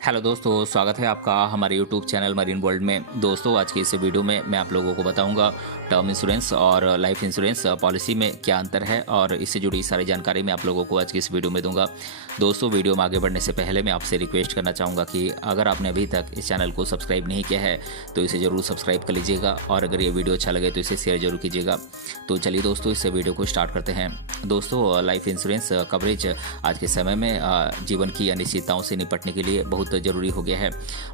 Hello दोस्तों, स्वागत है आपका हमारे यूट्यूब चैनल मरीन वर्ल्ड में। दोस्तों, आज की इस वीडियो में मैं आप लोगों को बताऊंगा टर्म इंश्योरेंस और लाइफ इंश्योरेंस पॉलिसी में क्या अंतर है और इससे जुड़ी सारी जानकारी मैं आप लोगों को आज की इस वीडियो में दूंगा। दोस्तों, वीडियो में आगे बढ़ने से पहले मैं आपसे रिक्वेस्ट करना चाहूँगा कि अगर आपने अभी तक इस चैनल को सब्सक्राइब नहीं किया है तो इसे ज़रूर सब्सक्राइब कर लीजिएगा और अगर ये वीडियो अच्छा लगे तो इसे शेयर जरूर कीजिएगा। तो चलिए दोस्तों, इस वीडियो को स्टार्ट करते हैं। दोस्तों, लाइफ इंश्योरेंस कवरेज आज के समय में जीवन की अनिश्चितताओं से निपटने के लिए बहुत ज़रूरी हो गया है।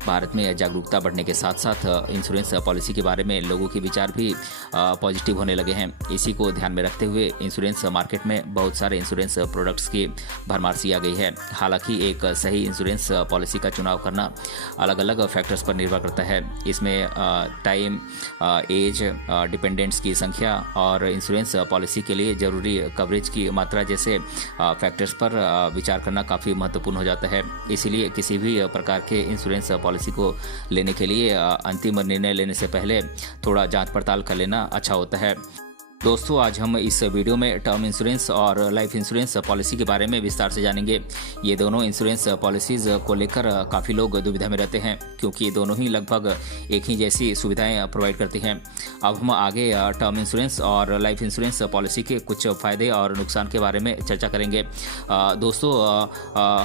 भारत में जागरूकता बढ़ने के साथ साथ इंश्योरेंस पॉलिसी के बारे में लोगों के विचार भी पॉजिटिव होने लगे हैं। इसी को ध्यान में रखते हुए इंश्योरेंस मार्केट में बहुत सारे इंश्योरेंस प्रोडक्ट्स की भरमार सी आ गई है। हालांकि एक सही इंश्योरेंस पॉलिसी का चुनाव करना अलग अलग फैक्टर्स पर निर्भर करता है। इसमें टाइम, एज, डिपेंडेंट्स की संख्या और इंश्योरेंस पॉलिसी के लिए ज़रूरी कवरेज की मात्रा जैसे फैक्टर्स पर विचार करना काफ़ी महत्वपूर्ण हो जाता है। इसीलिए किसी भी प्रकार के इंश्योरेंस पॉलिसी को लेने के लिए अंतिम निर्णय लेने से पहले थोड़ा जांच पड़ताल कर लेना अच्छा होता है। दोस्तों, आज हम इस वीडियो में टर्म इंश्योरेंस और लाइफ इंश्योरेंस पॉलिसी के बारे में विस्तार से जानेंगे। ये दोनों इंश्योरेंस पॉलिसीज़ को लेकर काफ़ी लोग दुविधा में रहते हैं क्योंकि ये दोनों ही लगभग एक ही जैसी सुविधाएं प्रोवाइड करती हैं। अब हम आगे टर्म इंश्योरेंस और लाइफ इंश्योरेंस पॉलिसी के कुछ फ़ायदे और नुकसान के बारे में चर्चा करेंगे। दोस्तों,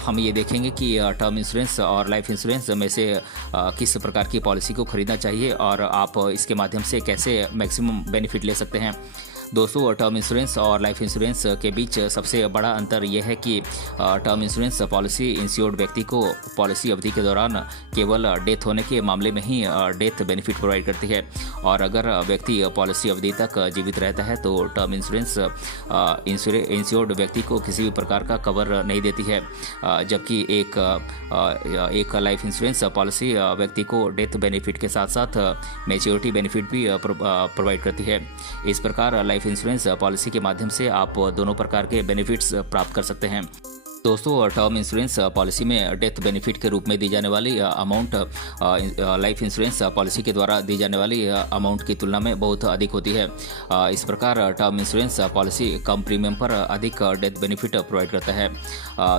हम ये देखेंगे कि टर्म इंश्योरेंस और लाइफ इंश्योरेंस में से किस प्रकार की पॉलिसी को खरीदना चाहिए और आप इसके माध्यम से कैसे मैक्सिमम बेनिफिट ले सकते हैं। दोस्तों, टर्म इंश्योरेंस और लाइफ इंश्योरेंस के बीच सबसे बड़ा अंतर यह है कि टर्म इंश्योरेंस पॉलिसी इंश्योर्ड व्यक्ति को पॉलिसी अवधि के दौरान केवल डेथ होने के मामले में ही डेथ बेनिफिट प्रोवाइड करती है और अगर व्यक्ति पॉलिसी अवधि तक जीवित रहता है तो टर्म इंश्योरेंस इंश्योर्ड व्यक्ति को किसी भी प्रकार का कवर नहीं देती है, जबकि एक लाइफ इंश्योरेंस पॉलिसी व्यक्ति को डेथ बेनिफिट के साथ साथ मैच्योरिटी बेनिफिट भी प्रोवाइड करती है। इस प्रकार लाइफ इंश्योरेंस पॉलिसी के माध्यम से आप दोनों प्रकार के बेनिफिट्स प्राप्त कर सकते हैं। दोस्तों, टर्म इंश्योरेंस पॉलिसी में डेथ बेनिफिट के रूप में दी जाने वाली अमाउंट लाइफ इंश्योरेंस पॉलिसी के द्वारा दी जाने वाली अमाउंट की तुलना में बहुत अधिक होती है। इस प्रकार टर्म इंश्योरेंस पॉलिसी कम प्रीमियम पर अधिक डेथ बेनिफिट प्रोवाइड करता है।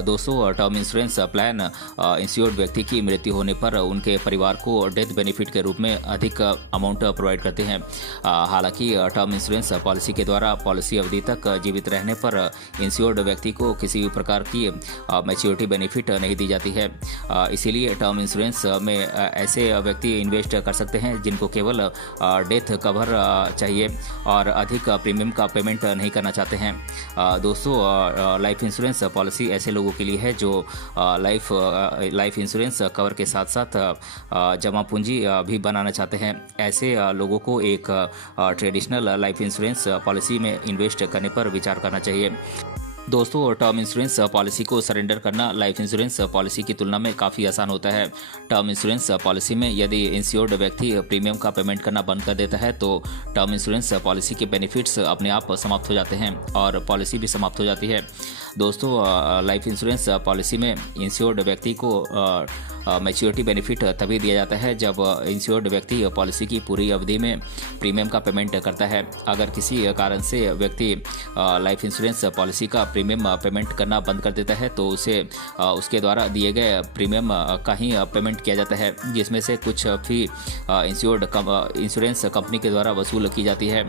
दोस्तों, टर्म इंश्योरेंस प्लान इंश्योर्ड व्यक्ति की मृत्यु होने पर उनके परिवार को डेथ बेनिफिट के रूप में अधिक अमाउंट प्रोवाइड करते हैं। हालांकि टर्म इंश्योरेंस पॉलिसी के द्वारा पॉलिसी अवधि तक जीवित रहने पर इंश्योर्ड व्यक्ति को किसी भी प्रकार की मैच्योरिटी बेनिफिट नहीं दी जाती है। इसीलिए टर्म इंश्योरेंस में ऐसे व्यक्ति इन्वेस्ट कर सकते हैं जिनको केवल डेथ कवर चाहिए और अधिक प्रीमियम का पेमेंट नहीं करना चाहते हैं। दोस्तों, लाइफ इंश्योरेंस पॉलिसी ऐसे लोगों के लिए है जो लाइफ इंश्योरेंस कवर के साथ साथ जमा पूंजी भी बनाना चाहते हैं। ऐसे लोगों को एक ट्रेडिशनल लाइफ इंश्योरेंस पॉलिसी में इन्वेस्ट करने पर विचार करना चाहिए। दोस्तों, टर्म इंश्योरेंस पॉलिसी को सरेंडर करना लाइफ इंश्योरेंस पॉलिसी की तुलना में काफ़ी आसान होता है। टर्म इंश्योरेंस पॉलिसी में यदि इंश्योर्ड व्यक्ति प्रीमियम का पेमेंट करना बंद कर देता है तो टर्म इंश्योरेंस पॉलिसी के बेनिफिट्स अपने आप समाप्त हो जाते हैं और पॉलिसी भी समाप्त हो जाती है। दोस्तों, लाइफ इंश्योरेंस पॉलिसी में इंश्योर्ड व्यक्ति को मैच्योरिटी बेनिफिट तभी दिया जाता है जब इंश्योर्ड व्यक्ति पॉलिसी की पूरी अवधि में प्रीमियम का पेमेंट करता है। अगर किसी कारण से व्यक्ति लाइफ इंश्योरेंस पॉलिसी का प्रीमियम पेमेंट करना बंद कर देता है तो उसे उसके द्वारा दिए गए प्रीमियम का ही पेमेंट किया जाता है, जिसमें से कुछ फी इंश्योरेंस कंपनी के द्वारा वसूल की जाती है।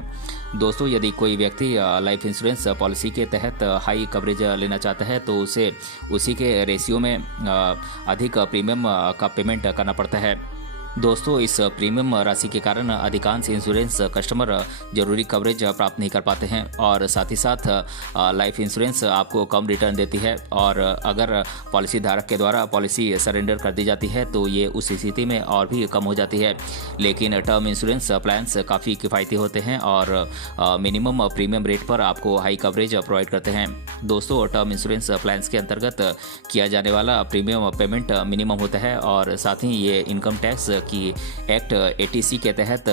दोस्तों, यदि कोई व्यक्ति लाइफ इंश्योरेंस पॉलिसी के तहत हाई कवरेज लेना चाहता है तो उसे उसी के रेशियो में अधिक प्रीमियम का पेमेंट करना पड़ता है। दोस्तों, इस प्रीमियम राशि के कारण अधिकांश इंश्योरेंस कस्टमर जरूरी कवरेज प्राप्त नहीं कर पाते हैं और साथ ही साथ लाइफ इंश्योरेंस आपको कम रिटर्न देती है और अगर पॉलिसी धारक के द्वारा पॉलिसी सरेंडर कर दी जाती है तो ये उस स्थिति में और भी कम हो जाती है। लेकिन टर्म इंश्योरेंस प्लान्स काफ़ी किफ़ायती होते हैं और मिनिमम प्रीमियम रेट पर आपको हाई कवरेज प्रोवाइड करते हैं। दोस्तों, टर्म इंश्योरेंस प्लान्स के अंतर्गत किया जाने वाला प्रीमियम पेमेंट मिनिमम होता है और साथ ही ये इनकम टैक्स की एक्ट 80C के तहत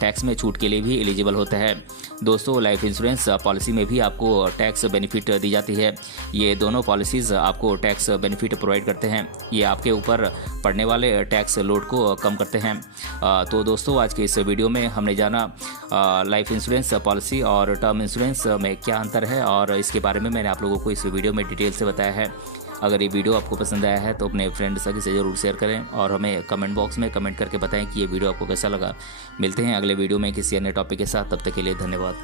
टैक्स में छूट के लिए भी एलिजिबल होता है। दोस्तों, लाइफ इंश्योरेंस पॉलिसी में भी आपको टैक्स बेनिफिट दी जाती है। ये दोनों पॉलिसीज़ आपको टैक्स बेनिफिट प्रोवाइड करते हैं। ये आपके ऊपर पड़ने वाले टैक्स लोड को कम करते हैं। तो दोस्तों, आज के इस वीडियो में हमने जाना लाइफ इंश्योरेंस पॉलिसी और टर्म इंश्योरेंस में क्या अंतर है और इसके बारे में मैंने आप लोगों को इस वीडियो में डिटेल से बताया है। अगर ये वीडियो आपको पसंद आया है तो अपने फ्रेंड सभी से ज़रूर शेयर करें और हमें कमेंट बॉक्स में कमेंट करके बताएं कि ये वीडियो आपको कैसा लगा। मिलते हैं अगले वीडियो में किसी अन्य टॉपिक के साथ, तब तक के लिए धन्यवाद।